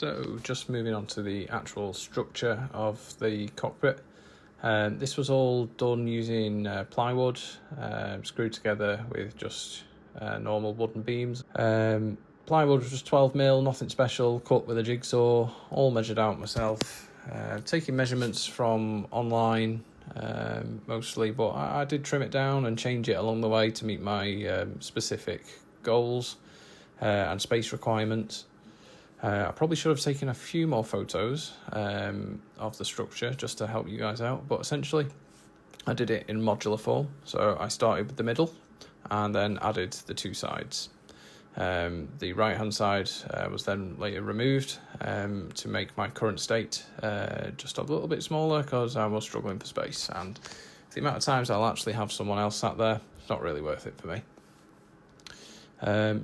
So just moving on to the actual structure of the cockpit. This was all done using plywood, screwed together with just normal wooden beams. Plywood was just 12mm, nothing special, cut with a jigsaw, all measured out myself. Taking measurements from online mostly, but I did trim it down and change it along the way to meet my specific goals and space requirements. I probably should have taken a few more photos of the structure just to help you guys out, but essentially I did it in modular form. So I started with the middle and then added the two sides. The right hand side was then later removed to make my current state just a little bit smaller because I was struggling for space, and the amount of times I'll actually have someone else sat there, it's not really worth it for me.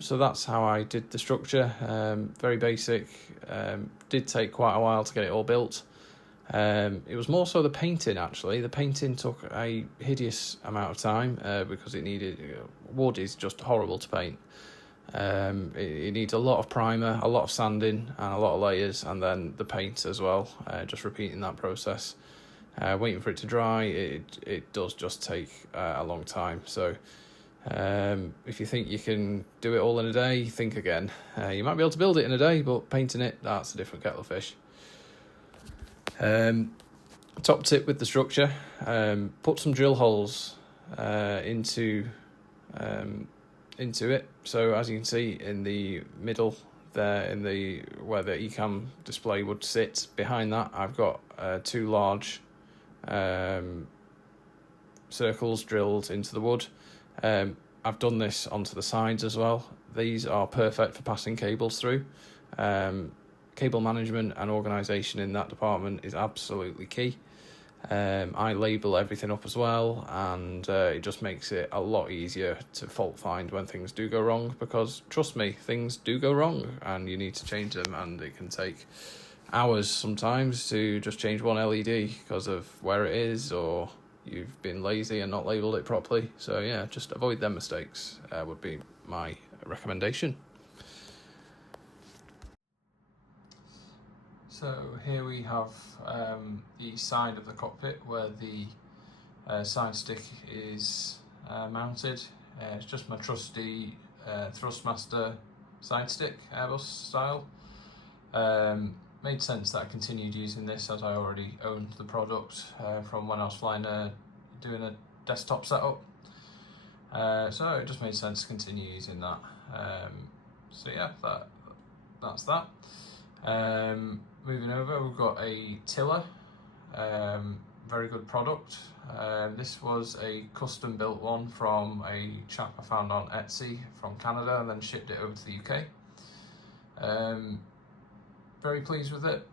So that's how I did the structure. Very basic. Did take quite a while to get it all built. It was more so the painting, actually. The painting took a hideous amount of time because it needed... wood is just horrible to paint. It needs a lot of primer, a lot of sanding and a lot of layers, and then the paint as well, just repeating that process. Waiting for it to dry, it does just take a long time. So if you think you can do it all in a day, think again. You might be able to build it in a day, but painting it, that's a different kettle of fish. Top tip with the structure, put some drill holes into it. So as you can see in the middle there, where the eCam display would sit, behind that I've got two large circles drilled into the wood. I've done this onto the sides as well. These are perfect for passing cables through. Cable management and organisation in that department is absolutely key. I label everything up as well, and it just makes it a lot easier to fault find when things do go wrong, because trust me, things do go wrong and you need to change them, and it can take hours sometimes to just change one LED because of where it is, or you've been lazy and not labelled it properly. So yeah, just avoid them mistakes would be my recommendation. So here we have the side of the cockpit where the Sidestick is mounted. It's just my trusty Thrustmaster Sidestick, Airbus style. Made sense that I continued using this as I already owned the product from when I was flying doing a desktop setup. So it just made sense to continue using that. So yeah, that's that. Moving over, we've got a tiller, very good product. This was a custom built one from a chap I found on Etsy from Canada, and then shipped it over to the UK. Very pleased with it.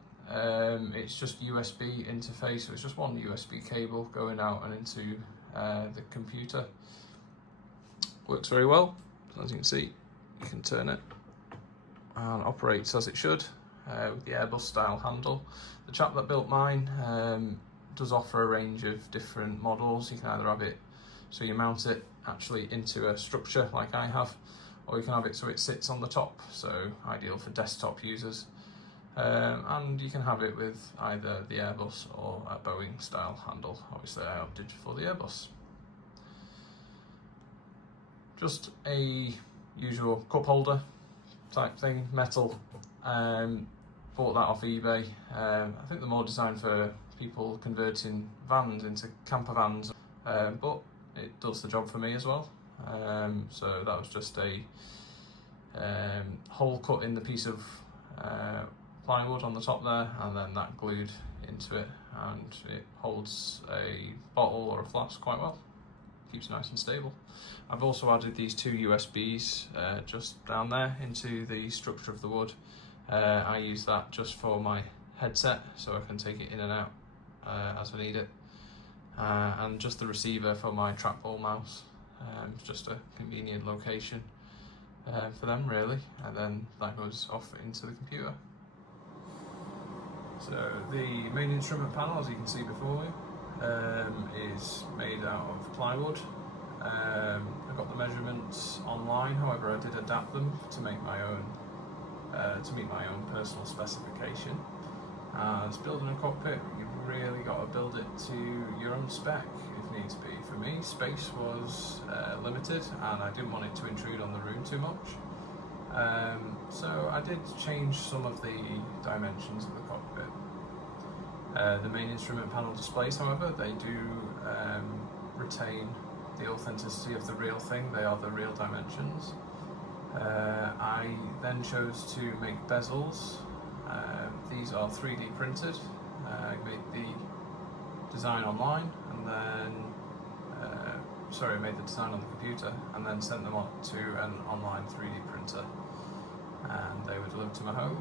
It's just USB interface, so it's just one USB cable going out and into the computer. Works very well. As you can see, you can turn it and operates as it should. With the Airbus style handle. The chap that built mine does offer a range of different models. You can either have it so you mount it actually into a structure like I have, or you can have it so it sits on the top, so ideal for desktop users. And you can have it with either the Airbus or a Boeing style handle. Obviously I opted for the Airbus. Just a usual cup holder type thing, metal. Bought that off eBay. I think they're more designed for people converting vans into camper vans, but it does the job for me as well. So that was just a hole cut in the piece of plywood on the top there, and then that glued into it, and it holds a bottle or a flask quite well. Keeps it nice and stable. I've also added these two USBs just down there into the structure of the wood. I use that just for my headset, so I can take it in and out as I need it, and just the receiver for my trackball mouse. It's just a convenient location for them really, and then that goes off into the computer. So the main instrument panel, as you can see before you, is made out of plywood. I got the measurements online, however I did adapt them to make my own to meet my own personal specification. As building a cockpit, you've really got to build it to your own spec if needs be. For me, space was limited and I didn't want it to intrude on the room too much. So I did change some of the dimensions of the cockpit. The main instrument panel displays, however, they do retain the authenticity of the real thing. They are the real dimensions. I then chose to make bezels. These are 3D printed. I made the design online and then I made the design on the computer and then sent them on to an online 3D printer, and they were delivered to my home,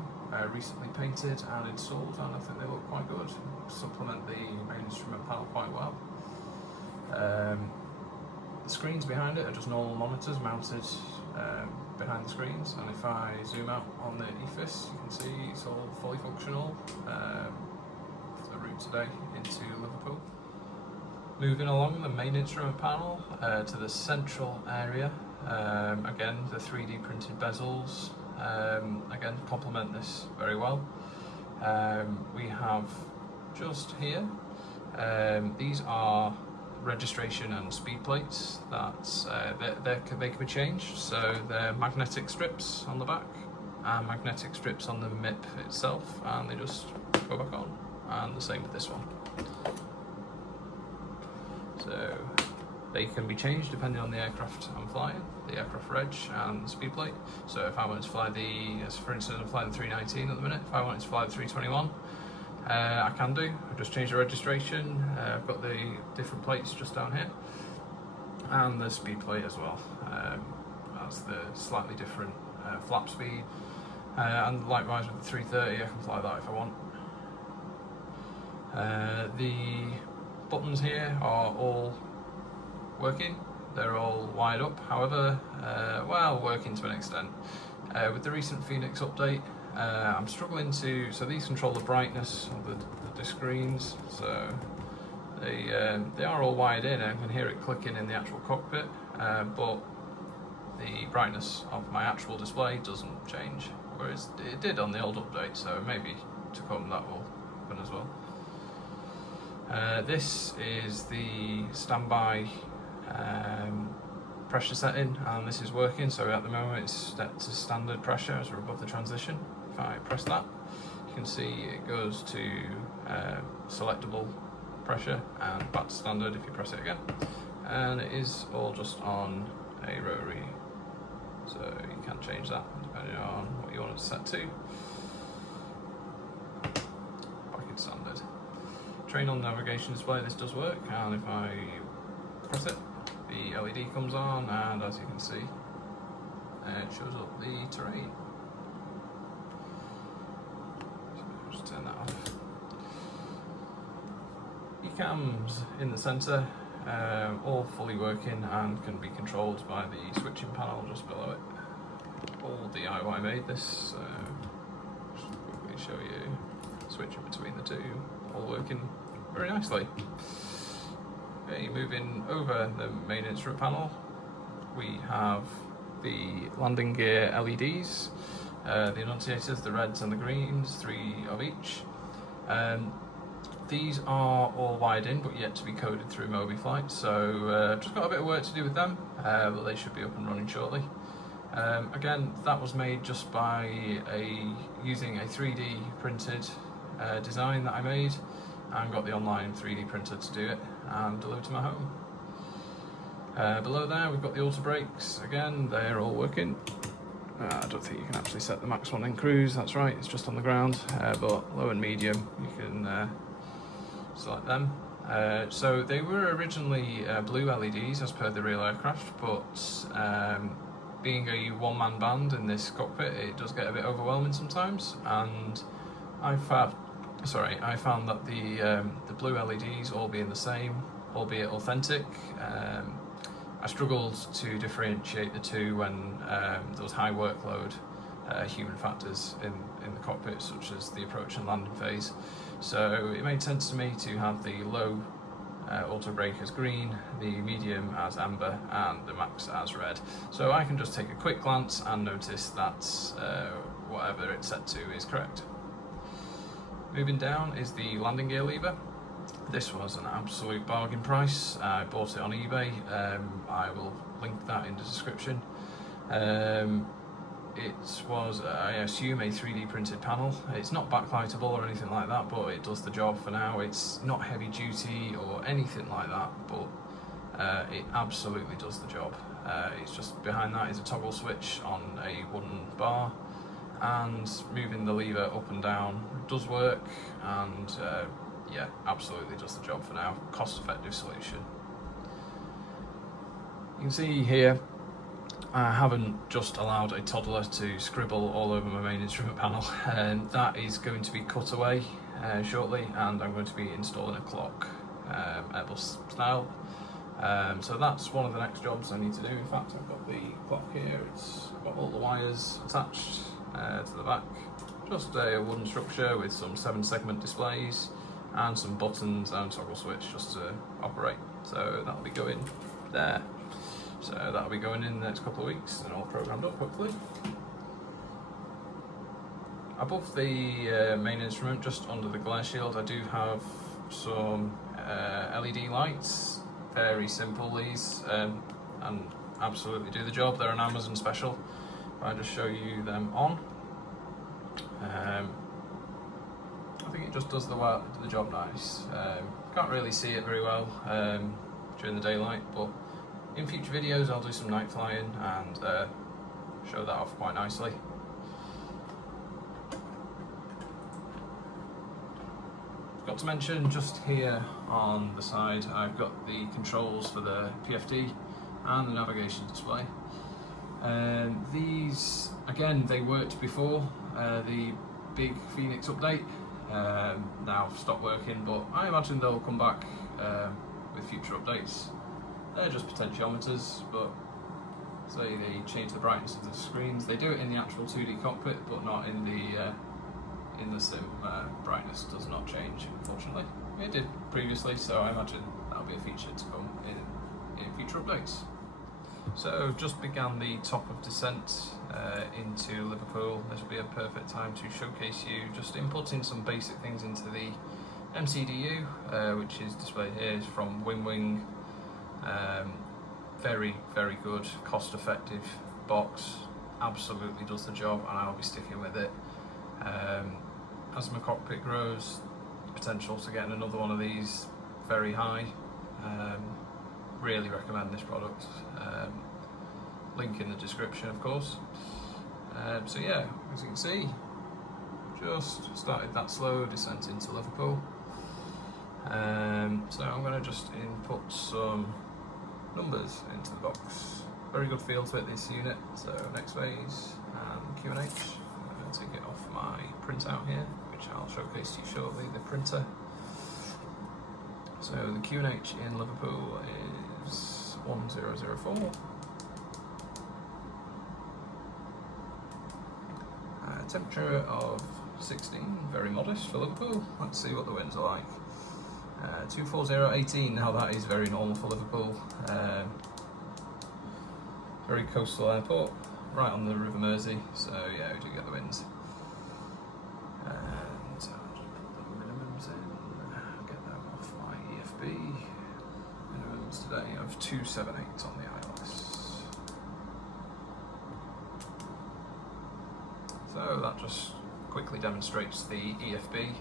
recently painted and installed, and I think they look quite good, supplement the main instrument panel quite well. The screens behind it are just normal monitors mounted behind the screens, and if I zoom out on the EFIS, you can see it's all fully functional. The route today into Liverpool. Moving along the main instrument panel to the central area, again the 3D printed bezels again complement this very well. We have just here, these are registration and speed plates that they can be changed, so they're magnetic strips on the back and magnetic strips on the MIP itself, and they just go back on, and the same with this one. So they can be changed depending on the aircraft I'm flying, the aircraft reg and the speed plate. So if I wanted to fly for instance I'm flying the 319 at the minute, if I wanted to fly the 321, I can do. I've just changed the registration. I've got the different plates just down here, and the speed plate as well. That's the slightly different flap speed, and likewise with the 330, I can fly that if I want. The buttons here are all working. They're all wired up. However, well, working to an extent. With the recent Phoenix update, I'm struggling to, so these control the brightness of the screens, so they are all wired in, and I can hear it clicking in the actual cockpit, but the brightness of my actual display doesn't change, whereas it did on the old update, so maybe to come that will happen as well. This is the standby pressure setting, and this is working, so at the moment it's set to standard pressure as we're above the transition. If I press that, you can see it goes to selectable pressure and back to standard if you press it again, and it is all just on a rotary, so you can change that depending on what you want it to set to. Back in standard. Train on navigation display, this does work, and if I press it, the LED comes on, and as you can see, it shows up the terrain. So just turn that off. Cams in the centre, all fully working and can be controlled by the switching panel just below it. All DIY made this, just quickly show you switching between the two, all working very nicely. Okay, moving over the main instrument panel, we have the landing gear LEDs, the annunciators, the reds and the greens, 3 of each. These are all wired in but yet to be coded through MobiFlight, so just got a bit of work to do with them, but they should be up and running shortly. Again, that was made just by using a 3D printed design that I made, and got the online 3D printer to do it and delivered to my home. Below there we've got the auto brakes. Again, they're all working. I don't think you can actually set the max one in cruise, that's right, it's just on the ground, but low and medium you can select them. So they were originally blue LEDs as per the real aircraft, but being a one-man band in this cockpit, it does get a bit overwhelming sometimes, and I found that the blue LEDs all being the same, albeit authentic, I struggled to differentiate the two when there was high workload human factors in the cockpit, such as the approach and landing phase. So it made sense to me to have the low auto brake as green, the medium as amber, and the max as red. So I can just take a quick glance and notice that whatever it's set to is correct. Moving down is the landing gear lever. This was an absolute bargain price. I bought it on eBay. I will link that in the description. It was, I assume, a 3D printed panel. It's not backlightable or anything like that, but it does the job for now. It's not heavy duty or anything like that, but it absolutely does the job. It's just behind that is a toggle switch on a wooden bar, and moving the lever up and down does work, and yeah, absolutely does the job for now. Cost-effective solution. You can see here I haven't just allowed a toddler to scribble all over my main instrument panel, and that is going to be cut away shortly, and I'm going to be installing a clock, Airbus style. So that's one of the next jobs I need to do. In fact, I've got the clock here. It's got all the wires attached to the back. Just a wooden structure with some 7-segment displays and some buttons and toggle switch just to operate. So that'll be going there. So that'll be going in the next couple of weeks and all programmed up hopefully. Above the main instrument, just under the Glareshield, I do have some LED lights. Very simple these, and absolutely do the job. They're an Amazon special. I'll just show you them on. I think it just does the job nice. Can't really see it very well during the daylight, but in future videos I'll do some night flying and show that off quite nicely. Got to mention, just here on the side I've got the controls for the PFD and the navigation display. These, again, they worked before the big Phoenix update. Now stopped working, but I imagine they'll come back with future updates. They're just potentiometers, but say they change the brightness of the screens. They do it in the actual 2D cockpit, but not in the sim. Brightness does not change, unfortunately. It did previously, so I imagine that'll be a feature to come in future updates. So just began the top of descent into Liverpool. This will be a perfect time to showcase you just inputting some basic things into the MCDU, which is displayed here, is from Winwing. Very, very good, cost-effective box. Absolutely does the job, and I'll be sticking with it. As my cockpit grows, the potential to get another one of these very high. Really recommend this product. Link in the description, of course. So yeah, as you can see, just started that slow descent into Liverpool. So I'm going to just input some numbers into the box. Very good feel to it, this unit. So next phase and QNH. I'm going to take it off my printout here, which I'll showcase to you shortly, the printer. So the QNH in Liverpool is 1004. Temperature of 16, very modest for Liverpool. Let's see what the winds are like. 24018, now that is very normal for Liverpool. Very coastal airport, right on the River Mersey, so yeah, we do get the winds. And I'll just put the minimums in, get them off my EFB. Minimums today of 278 on the ILS. So that just quickly demonstrates the EFB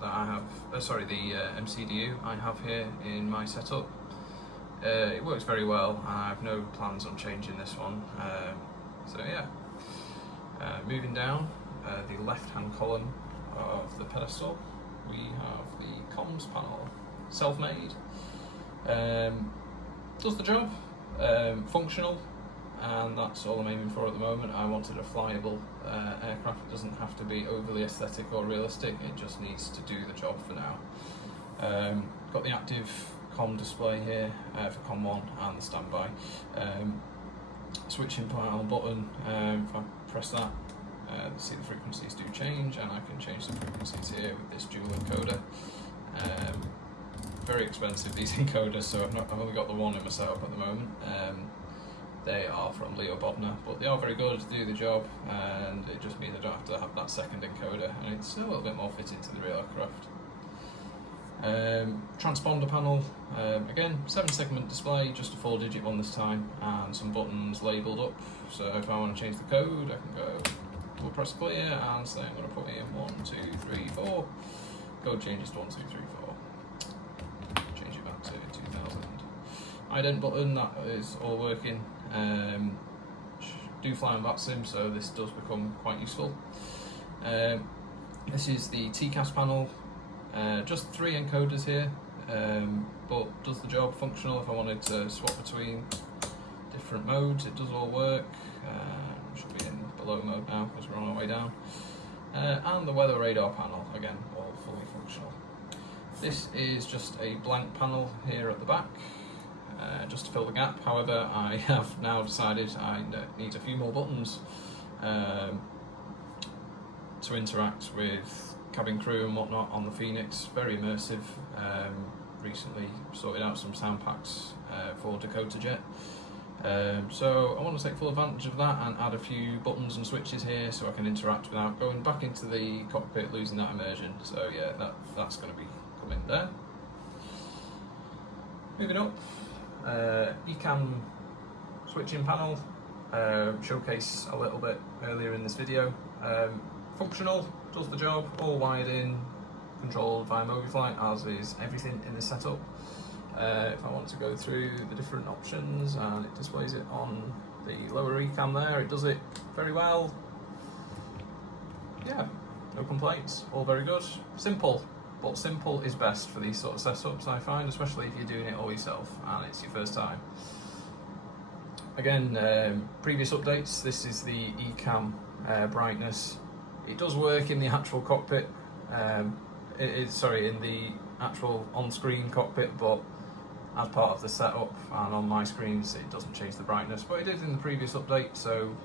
that I have, the MCDU I have here in my setup. It works very well, and I have no plans on changing this one. So yeah, moving down the left-hand column of the pedestal, we have the comms panel, self-made. Does the job, functional. And that's all I'm aiming for at the moment. I wanted a flyable aircraft. It doesn't have to be overly aesthetic or realistic, it just needs to do the job for now. Got the active comm display here for COM 1 and the standby. Switching panel button, if I press that, see the frequencies do change, and I can change the frequencies here with this dual encoder. Very expensive, these encoders, so I've only got the one in my setup at the moment. They are from Leo Bodner, but they are very good, do the job, and it just means I don't have to have that second encoder, and it's a little bit more fitting to the real aircraft. Transponder panel, again 7-segment display, just a 4-digit one this time, and some buttons labelled up, so if I want to change the code I can go, we'll press clear and say I'm going to put in 1, 2, 3, 4, code changes to 1, 2, 3, 4, change it back to 2000. Ident button, that is all working. Do fly on VATSIM, so this does become quite useful. This is the TCAS panel, just 3 encoders here, but does the job, functional. If I wanted to swap between different modes, it does all work. Should be in below mode now because we're on our way down. And the weather radar panel, again, all fully functional. This is just a blank panel here at the back, just to fill the gap. However, I have now decided I need a few more buttons to interact with cabin crew and whatnot on the Phoenix. Very immersive. Recently sorted out some sound packs for Dakota Jet. So I want to take full advantage of that and add a few buttons and switches here so I can interact without going back into the cockpit, losing that immersion. So yeah, that's going to be coming there. Moving up, ECAM switching panel, showcase a little bit earlier in this video. Functional, does the job, all wired in, controlled via MobiFlight, as is everything in this setup. If I want to go through the different options, and it displays it on the lower ECAM there, it does it very well. Yeah, no complaints, all very good. Simple, but simple is best for these sort of setups, I find, especially if you're doing it all yourself and it's your first time. Again, previous updates, this is the ECAM brightness. It does work in the actual cockpit, in the actual on-screen cockpit, but as part of the setup and on my screens it doesn't change the brightness, but it did in the previous update, so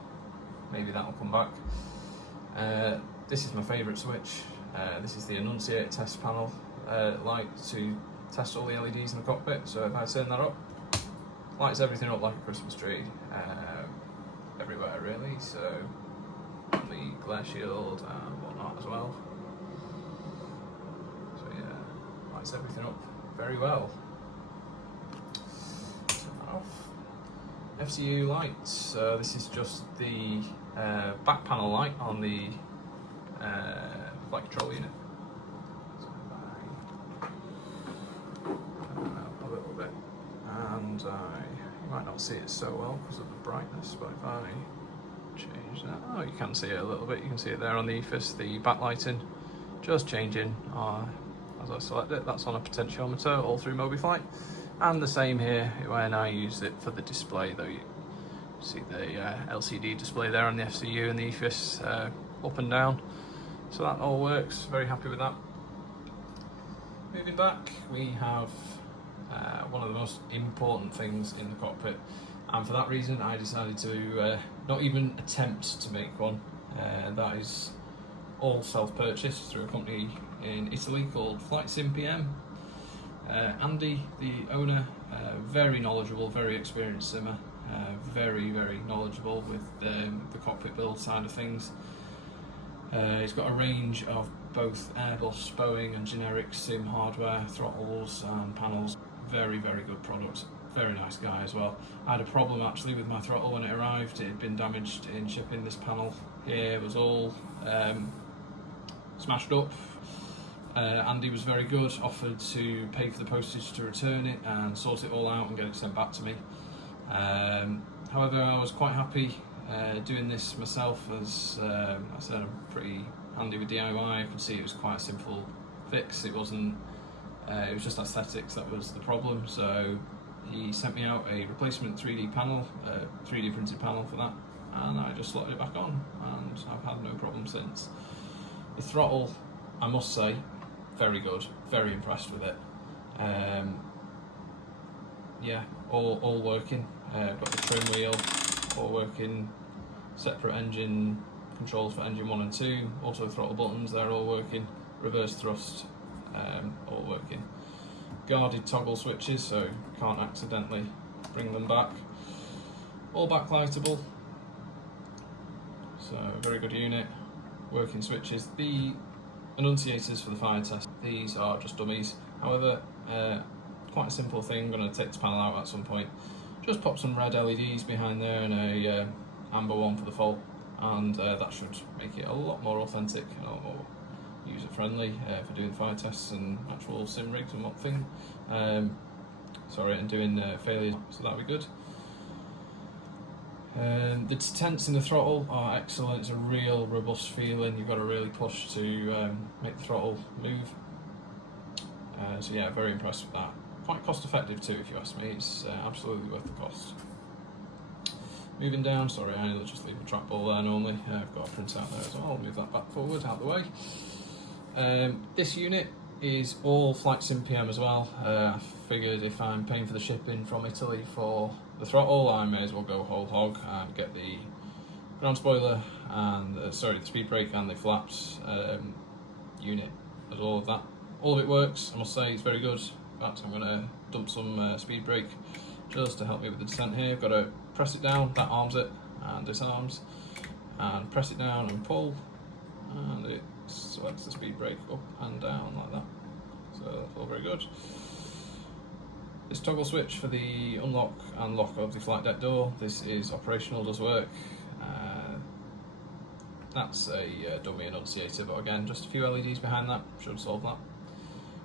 maybe that'll come back. This is my favourite switch. This is the Annunciator test panel light to test all the LEDs in the cockpit, so if I turn that up, lights everything up like a Christmas tree, everywhere really, so the Glareshield and whatnot as well. So yeah, lights everything up very well. Turn that off. FCU lights, this is just the back panel light on the flight control unit. So a little bit, and you might not see it so well because of the brightness, but if I change that, oh, you can see it a little bit. You can see it there on the EFIS, the backlighting, just changing as I select it. That's on a potentiometer all through MobiFlight, and the same here when I use it for the display, though you see the LCD display there on the FCU and the EFIS up and down. So that all works, very happy with that. Moving back, we have one of the most important things in the cockpit, and for that reason I decided to not even attempt to make one. That is all self-purchased through a company in Italy called FlightSimPM. Andy, the owner, very knowledgeable, very experienced simmer, very knowledgeable with the cockpit build side of things. He's got a range of both Airbus, Boeing and generic sim hardware, throttles and panels. Very good product. Very nice guy as well. I had a problem actually with my throttle when it arrived. It had been damaged in shipping. This panel here was all smashed up. Andy was very good, offered to pay for the postage to return it and sort it all out and get it sent back to me. However, I was quite happy doing this myself, as I said, I'm pretty handy with DIY. I could see it was quite a simple fix. It wasn't, it was just aesthetics that was the problem. So he sent me out a replacement 3D panel, 3D printed panel for that, and I just slotted it back on, and I've had no problem since. The throttle, I must say, very good, very impressed with it. Yeah, all working. Got the trim wheel, all working. Separate engine controls for engine 1 and 2, auto throttle buttons, they're all working. Reverse thrust, all working. Guarded toggle switches, so you can't accidentally bring them back. All backlightable, so very good unit. Working switches. The annunciators for the fire test, these are just dummies. However, quite a simple thing. I'm going to take this panel out at some point. Just pop some red LEDs behind there and a amber one for the fault, and that should make it a lot more authentic and a lot more user friendly for doing fire tests and actual sim rigs and what thing. And doing failures, so that'll be good. The detents in the throttle are excellent. It's a real robust feeling. You've got to really push to make the throttle move. So yeah, very impressed with that. Quite cost effective too, if you ask me. It's absolutely worth the cost. Moving down, sorry, I'll just leave a trackball there normally. I've got a printout there as well. I'll move that back forward, out of the way. This unit is all FlightSimPM as well. I figured if I'm paying for the shipping from Italy for the throttle, I may as well go whole hog and get the ground spoiler and the speed brake and the flaps unit as all of that. All of it works, I must say. It's very good. In fact, I'm going to dump some speed brake just to help me with the descent here. I've got to press it down, that arms it and disarms, and press it down and pull, and it selects the speed brake up and down like that. So that's all very good. This toggle switch for the unlock and lock of the flight deck door, this is operational, does work. That's a dummy annunciator, but again, just a few LEDs behind that should solve that.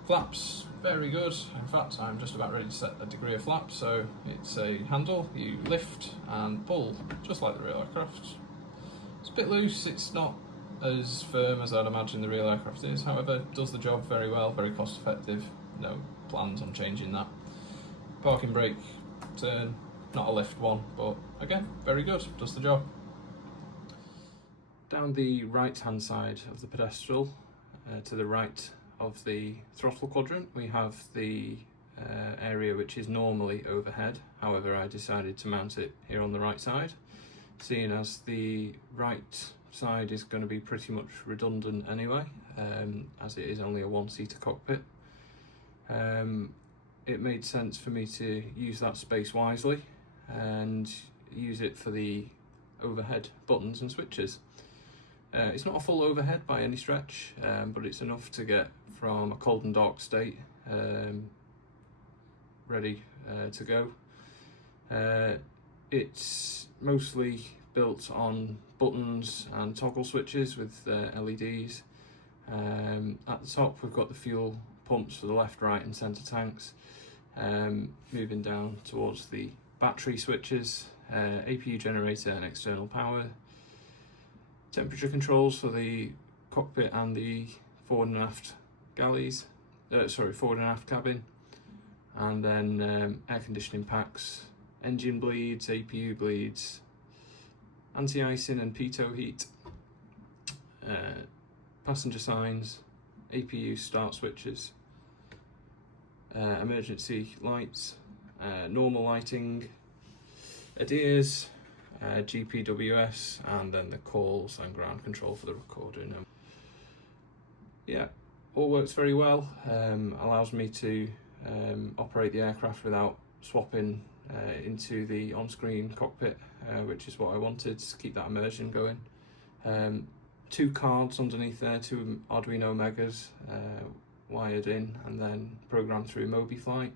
Flaps, very good. In fact, I'm just about ready to set a degree of flap. So it's a handle, you lift and pull, just like the real aircraft. It's a bit loose, it's not as firm as I'd imagine the real aircraft is. However, it does the job very well, very cost effective. No plans on changing that. Parking brake, turn, not a lift one, but again, very good, does the job. Down the right hand side of the pedestal, to the right of the throttle quadrant, we have the area which is normally overhead. However, I decided to mount it here on the right side, seeing as the right side is going to be pretty much redundant anyway, as it is only a one-seater cockpit. It made sense for me to use that space wisely and use it for the overhead buttons and switches. It's not a full overhead by any stretch, but it's enough to get from a cold and dark state ready to go. It's mostly built on buttons and toggle switches with LEDs. At the top we've got the fuel pumps for the left, right and centre tanks. Moving down towards the battery switches, APU generator and external power. Temperature controls for the cockpit and the forward and aft galleys, forward and aft cabin, and then air conditioning packs, engine bleeds, APU bleeds, anti-icing and pitot heat, passenger signs, APU start switches, emergency lights, normal lighting, ADIRS, GPWS, and then the calls and ground control for the recording. Yeah, all works very well. Allows me to operate the aircraft without swapping into the on-screen cockpit, which is what I wanted to keep that immersion going. 2 cards underneath there, 2 Arduino Megas wired in and then programmed through MobiFlight.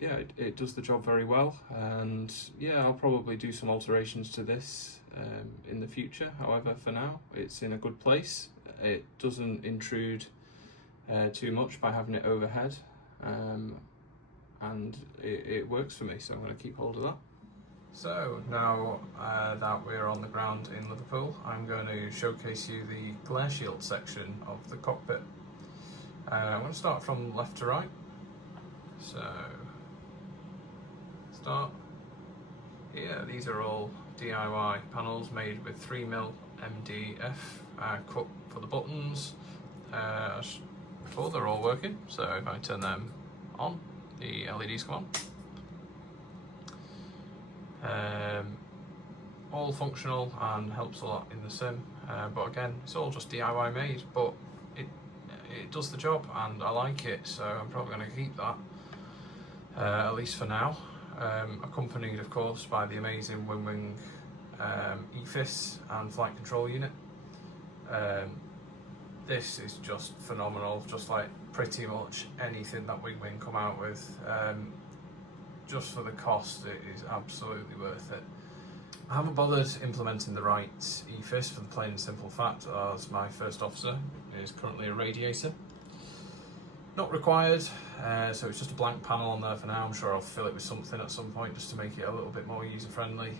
Yeah, it does the job very well, and yeah, I'll probably do some alterations to this in the future. However, for now it's in a good place. It doesn't intrude too much by having it overhead, and it works for me, so I'm going to keep hold of that. So now that we're on the ground in Liverpool, I'm going to showcase you the Glareshield section of the cockpit. I'm going to start from left to right. So start here. These are all DIY panels made with 3mm MDF cut for the buttons. As before, they're all working, so if I turn them on, the LEDs come on. All functional and helps a lot in the sim, but again, it's all just DIY made, but it does the job and I like it, so I'm probably going to keep that, at least for now. accompanied of course by the amazing Winwing EFIS and flight control unit. This is just phenomenal, just like pretty much anything that Winwing come out with. Just for the cost, it is absolutely worth it. I haven't bothered implementing the right EFIS for the plain and simple fact as my first officer is currently a radiator. Not required, so it's just a blank panel on there for now. I'm sure I'll fill it with something at some point just to make it a little bit more user friendly.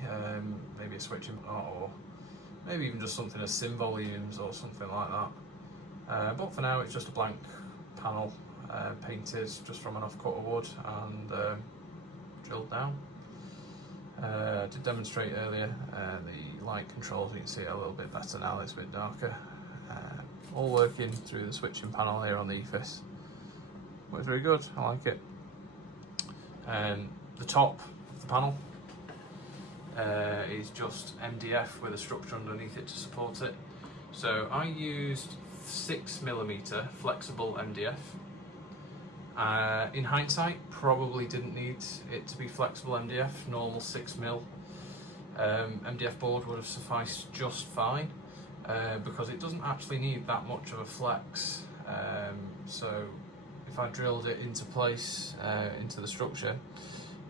Maybe a switching, or maybe even just something as sim volumes or something like that. But for now it's just a blank panel, painted just from an off-cut of wood and drilled down. I did demonstrate earlier the light controls. You can see it a little bit better now, it's a bit darker. All working through the switching panel here on the EFIS. Works very good, I like it. The top of the panel is just MDF with a structure underneath it to support it. So I used 6mm flexible MDF. In hindsight, probably didn't need it to be flexible MDF. Normal 6mm MDF board would have sufficed just fine, because it doesn't actually need that much of a flex. So if I drilled it into place, into the structure,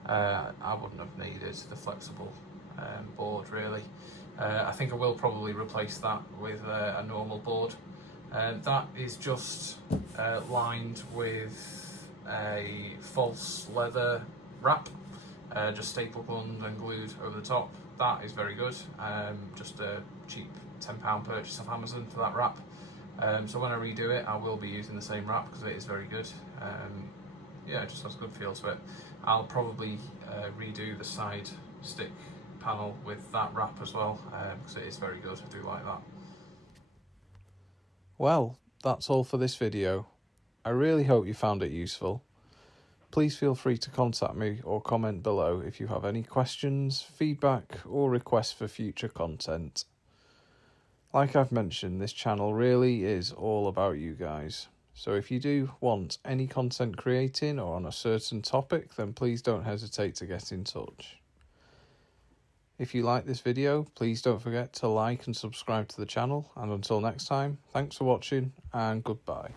I wouldn't have needed the flexible board really. I think I will probably replace that with a normal board. That is just lined with a false leather wrap, just staple gunned and glued over the top. That is very good. Just a cheap £10 purchase off Amazon for that wrap. So when I redo it, I will be using the same wrap because it is very good. Yeah, it just has a good feel to it. I'll probably redo the side stick panel with that wrap as well, because it is very good. I do like that. Well, that's all for this video. I really hope you found it useful. Please feel free to contact me or comment below if you have any questions, feedback or requests for future content. Like I've mentioned, this channel really is all about you guys. So if you do want any content creating or on a certain topic, then please don't hesitate to get in touch. If you like this video, please don't forget to like and subscribe to the channel. And until next time, thanks for watching and goodbye.